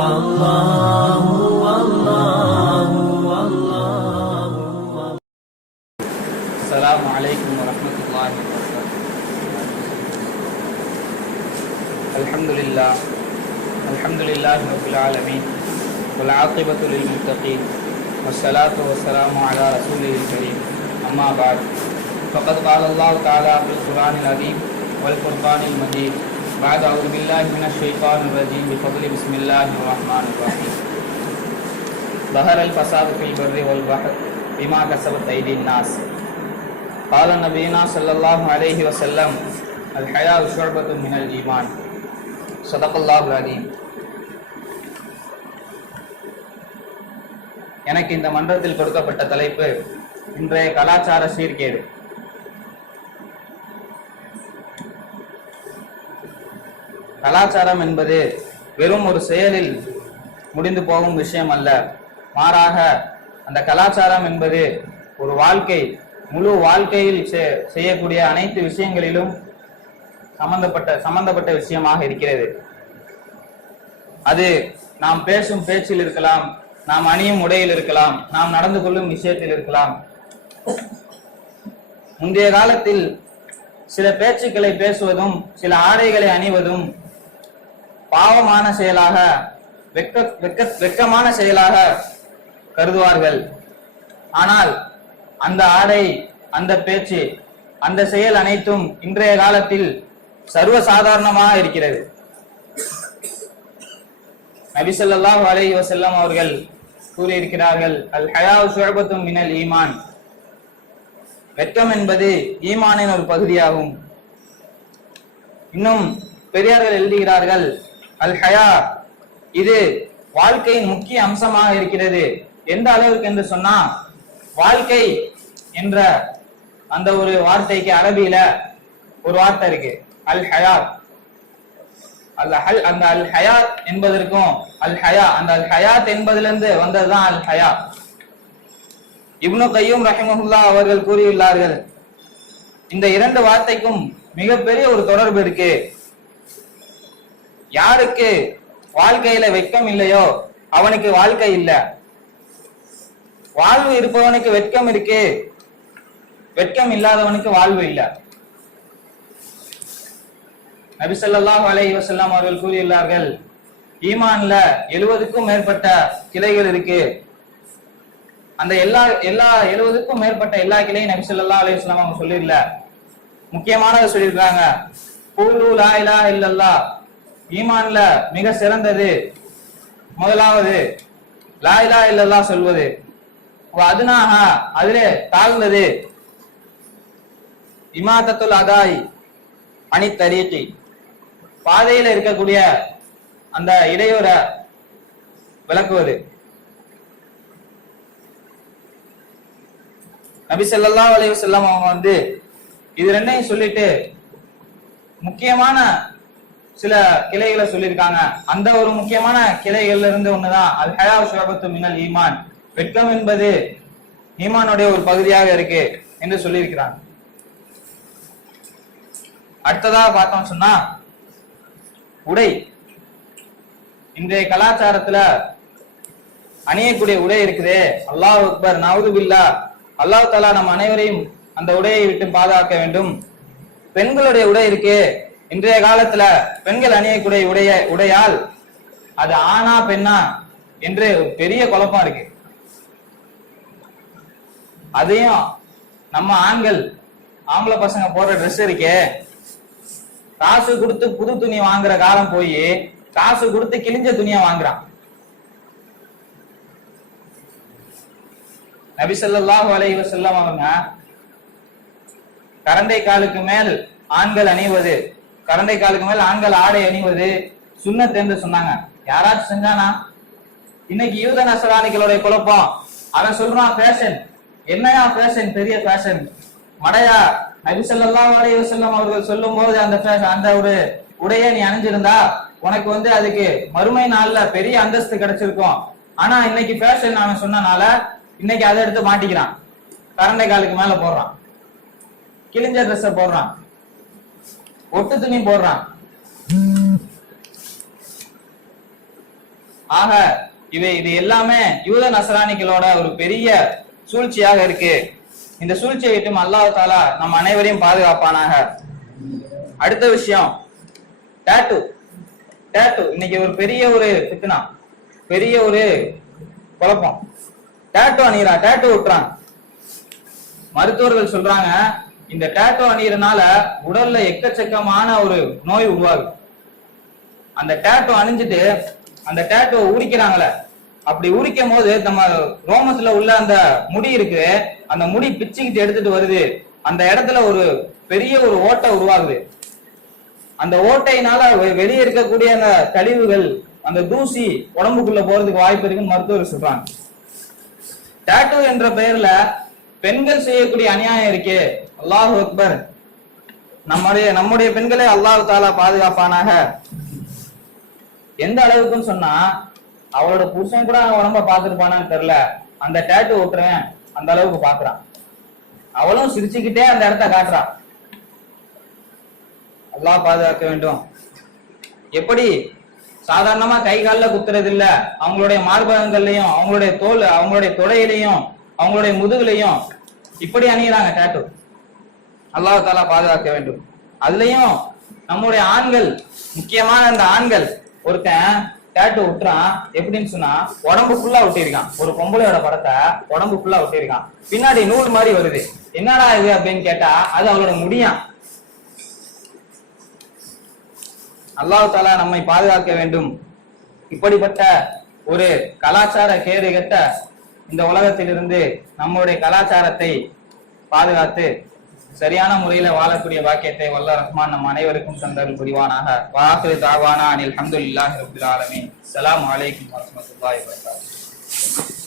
அல்லாஹு அல்லாஹு அல்லாஹு. அஸ்ஸலாமு அலைக்கும் வரஹ்மத்துல்லாஹி வபரகாத்துஹு. அல்ஹம்துலில்லாஹி ரப்பில் ஆலமீன் வல் ஆகிபத்து லில் முத்தகீன் வஸ்ஸலாத்து வஸ்ஸலாமு அலா ரசூலில் கரீம். அம்மா பஅத். ஃபகத் قال الله تعالى في القرآن العظيم والفرقان المجيد بعد أعوذ بالله من الشيطان الرجيم بفضل بسم الله الرحمن الرحيم. ظهر الفساد في البر والبحر بما كسبت أيدي الناس. قال نبينا صلى الله عليه وسلم الحياء شعبة من الإيمان. صدق الله العظيم. எனக்கு இந்த மன்றத்தில் கொடுக்கப்பட்ட தலைப்பு இன்றைய கலாச்சார சீர்கேடு. கலாச்சாரம் என்பது வெறும் ஒரு செயலில் முடிந்து போகும் விஷயம் அல்ல. மாறாக அந்த கலாச்சாரம் என்பது ஒரு வாழ்க்கை, முழு வாழ்க்கையில் செய்யக்கூடிய அனைத்து விஷயங்களிலும் சம்பந்தப்பட்ட விஷயமாக இருக்கிறது. அது நாம் பேசும் பேச்சில் இருக்கலாம், நாம் அணியும் உடையில் இருக்கலாம், நாம் நடந்து கொள்ளும் விஷயத்தில் இருக்கலாம். முந்தைய காலத்தில் சில பேச்சுக்களை பேசுவதும் சில ஆடைகளை அணிவதும் பாவமான செயலாக, வெட்கமான செயலாக கருதுவார்கள். ஆனால் அந்த ஆடை, அந்த பேச்சு, அந்த செயல் அனைத்தும் இன்றைய காலத்தில் சர்வசாதாரணமாக இருக்கிறது. நபி ஸல்லல்லாஹு அலைஹி வஸல்லம் அவர்கள் கூறியிருக்கிறார்கள், அல் ஹயாஉ ஷுஅபத்தும் மினல் ஈமான். வெட்கம் என்பது ஈமானின் ஒரு பகுதியாகும். இன்னும் பெரியார்கள் எழுதுகிறார்கள், அல் ஹயா இது வாழ்க்கையின் முக்கிய அம்சமாக இருக்கிறது. எந்த அளவுக்கு என்று சொன்னா, வாழ்க்கை என்ற அந்த ஒரு வார்த்தைக்கு அரபியில ஒரு வார்த்தை இருக்கு, அல் ஹயாத். அந்த அல் ஹயாத் என்பதற்கும் அல் ஹயா, அந்த அல் ஹயாத் என்பதிலிருந்து வந்ததுதான் அல் ஹயா. இப்னு கய்யூம் ரஹிமஹுல்லாஹ் அவர்கள் கூறியுள்ளார்கள், இந்த இரண்டு வார்த்தைக்கும் மிகப்பெரிய ஒரு தொடர்பு இருக்கு. யாருக்கு வாழ்க்கையில வெட்கம் இல்லையோ அவனுக்கு வாழ்க்கை இல்லை. வாழ்வு இருப்பவனுக்கு வெட்கம் இருக்கு, வெட்கம் இல்லாதவனுக்கு வாழ்வு இல்லை. நபி ஸல்லல்லாஹு அலைஹி வஸல்லம் அவர்கள் கூறியுள்ளார்கள், ஈமான்ல 70க்கும் மேற்பட்ட கிளைகள் இருக்கு. அந்த எல்லா 70க்கும் மேற்பட்ட எல்லா கிளையும் நபி ஸல்லல்லாஹு அலைஹி வஸல்லம் அவங்க சொல்லிடல, முக்கியமானதை சொல்லியிருக்காங்க. கூலு லா இலாஹ இல்லல்லாஹ், ஈமான்ல மிக சிறந்தது முதலாவது லா இலாஹ இல்லல்லாஹ் சொல்வது. அதுனாக அதிலே தாழ்ந்தது இமாதத்துல் அதாய் அனி தரீகி, பாதையில இருக்கக்கூடிய அந்த இடையூறை விளக்குவது. நபி ஸல்லல்லாஹு அலைஹி வஸல்லம் அவங்க இது ரெண்டையும் சொல்லிட்டு முக்கியமான சில கிளைகளை சொல்லியிருக்காங்க. அந்த ஒரு முக்கியமான கிளைகள்ல இருந்து ஒண்ணுதான் அல் ஹயாஉ ஷுஅபத்து மினல் ஈமான். வெட்கம் என்பது ஈமானுடைய ஒரு பகுதியாக இருக்கு என்று சொல்லியிருக்கிறாங்க. அடுத்ததாக பார்த்தோம் சொன்னா, உடை. இன்றைய கலாச்சாரத்துல அணியக்கூடிய உடை இருக்குது, அல்லாஹ் அக்பர், நவுது பில்லாஹ், அல்லாஹ் தஆலா நம் அனைவரையும் அந்த உடையை விட்டு பாதுகாக்க வேண்டும். பெண்களுடைய உடை இருக்கு, இன்றைய காலத்துல பெண்கள் அணியக்கூடிய உடையால் அது ஆணா பெண்ணா என்று பெரிய குழப்பம் இருக்கு. அதையும் நம்ம ஆம்பளை பசங்க போடுற ட்ரெஸ் இருக்கே, காசு கொடுத்து புது துணி வாங்குற காலம் போய் காசு கொடுத்து கிழிஞ்ச துணியா வாங்குறான். நபி ஸல்லல்லாஹு அலைஹி வஸல்லம் அவங்க கரண்டை காலுக்கு மேல் ஆண்கள் அணிவது, கரண்டை காலுக்கு மேல் ஆண்கள் ஆடை அணிவது சுன்னத் என்று சொன்னாங்க. யாராச்சும் செஞ்சானா? இன்னைக்கு யூத நசராணிகளுடைய குழப்பம். அவன் சொல்றான் ஃபேஷன். என்னையா ஃபேஷன்? பெரிய ஃபேஷன் மடையா? நபி ஸல்லல்லாஹு அலைஹி வஸல்லம் அவர்கள் சொல்லும் போது அந்த ஒரு உடையை நீ அணிஞ்சிருந்தா உனக்கு அதுக்கு மறுமை நாள்ல பெரிய அந்தஸ்து கிடைச்சிருக்கும். ஆனா இன்னைக்கு ஃபேஷன் அவன் சொன்னனால இன்னைக்கு அதை எடுத்து மாட்டிக்கிறான், கரண்டை காலுக்கு மேல போடுறான், கிழிஞ்ச ட்ரெஸ் போடுறான், ஒட்டு துணி போடுறான். ஆக இது எல்லாமே யூத நசராணிகளோட ஒரு பெரிய சூழ்ச்சியாக இருக்கு. இந்த சூழ்ச்சியை விட்டும் அல்லாஹ் தாலா நம் அனைவரையும் பாதுகாப்பானாக. அடுத்த விஷயம் டேட்டு. இன்னைக்கு ஒரு பெரிய ஒரு ஃபித்னா, பெரிய ஒரு குழப்பம். டேட்டு அணிகிறா, டேட்டு விட்டுறாங்க. மருத்துவர்கள் சொல்றாங்க இந்த டேட்டு அணியறனால உடல்ல எக்கச்சக்கமான ஒரு நோய் உருவாகுது. அந்த டேட்டு அணிஞ்சிட்டு அந்த டேட்டுவை உரிக்கிறாங்களே, அப்படி உரிக்கும் போது நம்ம ரோமத்துல உள்ள அந்த முடி இருக்கு, அந்த முடி பிச்சுக்கிட்டு எடுத்துட்டு வருது. அந்த இடத்துல ஒரு பெரிய ஒரு ஓட்டை உருவாகுது. அந்த ஓட்டையினால வெளியே இருக்கக்கூடிய அந்த கழிவுகள், அந்த தூசி உடம்புக்குள்ள போறதுக்கு வாய்ப்பு இருக்குன்னு மருத்துவர்கள் சொல்றாங்க. டேட்டு என்ற பெயர்ல பெண்கள் செய்யக்கூடிய அநியாயம் இருக்கே, அல்லாஹு அக்பர். நம்முடைய பெண்களை அல்லாஹ் தாலா பாதுகாப்பானாக. எந்த அளவுக்குன்னு சொன்னா, அவளோட புருஷன் கூட உடம்ப பாத்துருப்பானான்னு தெரியல, அந்த டேட்டு ஓட்டுறேன் அந்த அளவுக்கு பாக்குறான். அவளும் சிரிச்சுக்கிட்டே அந்த இடத்த காட்டுறான். அல்லாஹ் பாதுகாக்க வேண்டும். எப்படி சாதாரணமா கை காலில் குத்துறது இல்ல, அவங்களுடைய மார்பகங்கள்லயும், அவங்களுடைய தோல், அவங்களுடைய தொடையிலையும், அவங்களுடைய முதுகுலையும் இப்படி அணிகிறாங்க டேட்டு. அல்லாஹ் தாலா பாதுகாக்க வேண்டும். அதுலயும் நம்முடைய ஆண்கள், முக்கியமான அந்த ஆண்கள், ஒருத்தன் டேட்டு விட்டுறான். எப்படின்னு சொன்னா, உடம்பு ஃபுல்லா ஒட்டியிருக்கான். ஒரு பொம்பளையோட படத்தை உடம்பு ஃபுல்லா ஒட்டியிருக்கான். பின்னாடி நூல் மாதிரி வருது. என்னடா இது அப்படின்னு கேட்டா, அது அவளோட முடியான். அல்லாஹ் தாலா நம்மை பாதுகாக்க வேண்டும். இப்படிப்பட்ட ஒரு கலாச்சார கேடு கெட்ட இந்த உலகத்திலிருந்து நம்முடைய கலாச்சாரத்தை பாதுகாத்து சரியான முறையில வாழக்கூடிய பாக்கியத்தை வல்ல ரஹ்மான் நம் அனைவருக்கும் தந்தருள் புரிவானாக. வாஹிரு தாவானா அனில் ஹம்துலில்லாஹி ரப்பில் ஆலமீன். ஸலாமு அலைக்கும் வரஹ்மத்துல்லாஹி வபரகாத்துஹு.